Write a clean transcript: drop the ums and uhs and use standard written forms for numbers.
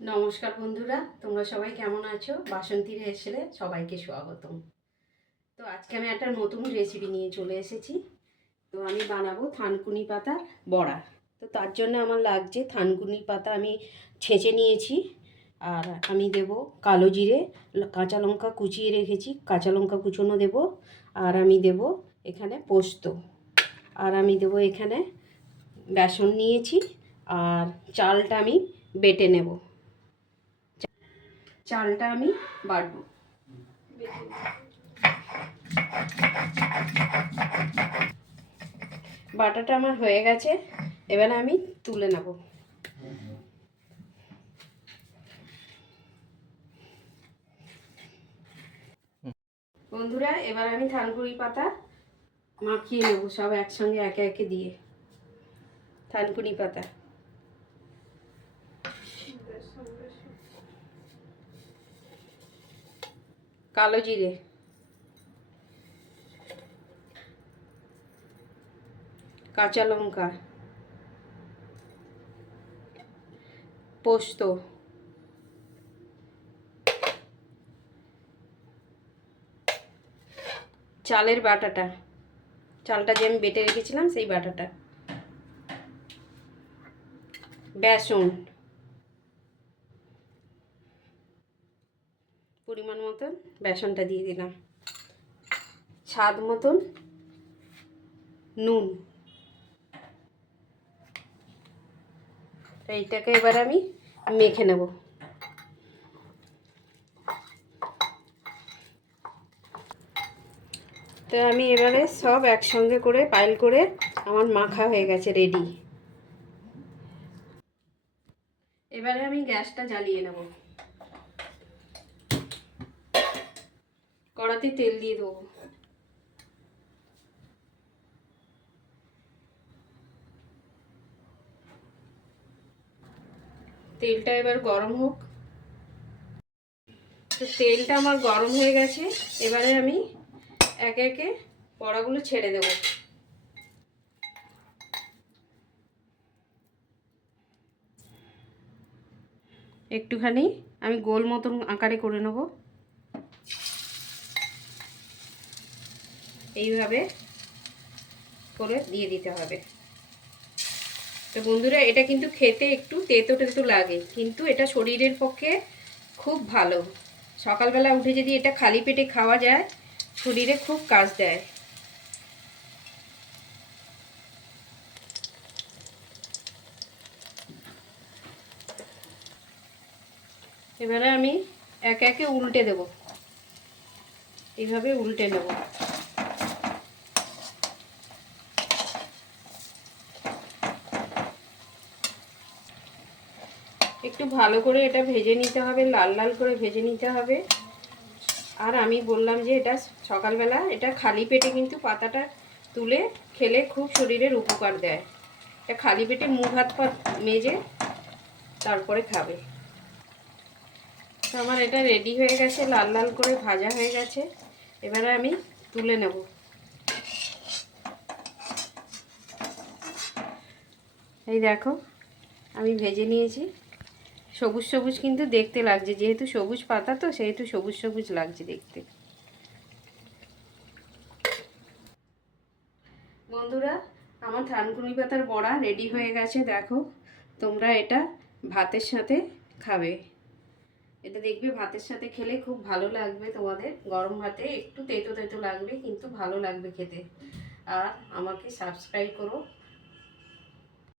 নমস্কার বন্ধুরা, তোমরা সবাই কেমন আছো? বাসন্তীর হেসেলে সবাইকে স্বাগতম। তো আজকে আমি একটা নতুন রেসিপি নিয়ে চলে এসেছি। তো আমি বানাবো থানকুনি পাতার বড়া। তো তার জন্য আমার লাগছে থানকুনি পাতা আমি ছেঁচে নিয়েছি, আর আমি দেব কালো জিরে, কাঁচা লঙ্কা কুচিয়ে রেখেছি, কাঁচা লঙ্কা কুচোনো দেব, আর আমি দেব এখানে পোস্ত, আর আমি দেব এখানে বেসন নিয়েছি, আর চালটা আমি বেটে নেব। চালটা আমি বাটবো। বাটাটা আমার হয়ে গেছে, এবার আমি তুলে নেব। বন্ধুরা, এবার আমি থানকুনি পাতা মাখিয়ে নেব সব একসঙ্গে একে একে দিয়ে। থানকুনি পাতা, কালো জিরে, কাঁচা লঙ্কা, পোস্ত, চালের বাটাটা, চালটা যে আমি বেটে রেখেছিলাম সেই বাটাটা, বেসন পরিমাণ মতন বেসনটা দিয়ে দিলাম, স্বাদ মতন নুন। এইটাকে এবার আমি মেখে নেব। তো আমি এবারে সব একসঙ্গে করে পাইল করে আমার মাখা হয়ে গেছে, রেডি। এবারে আমি গ্যাসটা জ্বালিয়ে নেব, কড়াতে তেল দিয়ে দেবো। তেলটা এবার গরম হোক। তো তেলটা আমার গরম হয়ে গেছে, এবারে আমি একে একে বড়াগুলো ছেড়ে দেব। একটুখানি আমি গোল মতন আকারে করে নেব, এইভাবে করে দিয়ে দিতে হবে। তো বন্ধুরা, এটা কিন্তু খেতে একটু তেতো তেতো লাগে, কিন্তু এটা শরীরের পক্ষে খুব ভালো। সকালবেলা উঠে যদি এটা খালি পেটে খাওয়া যায়, শরীরে খুব কাজ দেয়। এবারে আমি একে একে উল্টে দেব, এইভাবে উল্টে নেব। একটু ভালো করে এটা ভেজে নিতে হবে, লাল লাল করে ভেজে নিতে হবে। আর আমি বললাম যে এটা সকালবেলা এটা খালি পেটে কিন্তু পাতাটা তুলে খেলে খুব শরীরের উপকার দেয়। এটা খালি পেটে মুখ হাত পা মেজে তারপরে খাবে। তো আমার এটা রেডি হয়ে গেছে, লাল লাল করে ভাজা হয়ে গেছে। এবারে আমি তুলে নেব। এই দেখো, আমি ভেজে নিয়েছি। সবুজ সবুজ কিন্তু দেখতে লাগছে, যেহেতু সবুজ পাতা তো সেহেতু সবুজ সবুজ লাগছে দেখতে। বন্ধুরা, আমার থানকুনি পাতার বড়া রেডি হয়ে গেছে। দেখো, তোমরা এটা ভাতের সাথে খাবে। এটা দেখবে ভাতের সাথে খেলে খুব ভালো লাগবে তোমাদের। গরম ভাতে একটু তেতো তেতো লাগবে, কিন্তু ভালো লাগবে খেতে। আর আমাকে সাবস্ক্রাইব করো।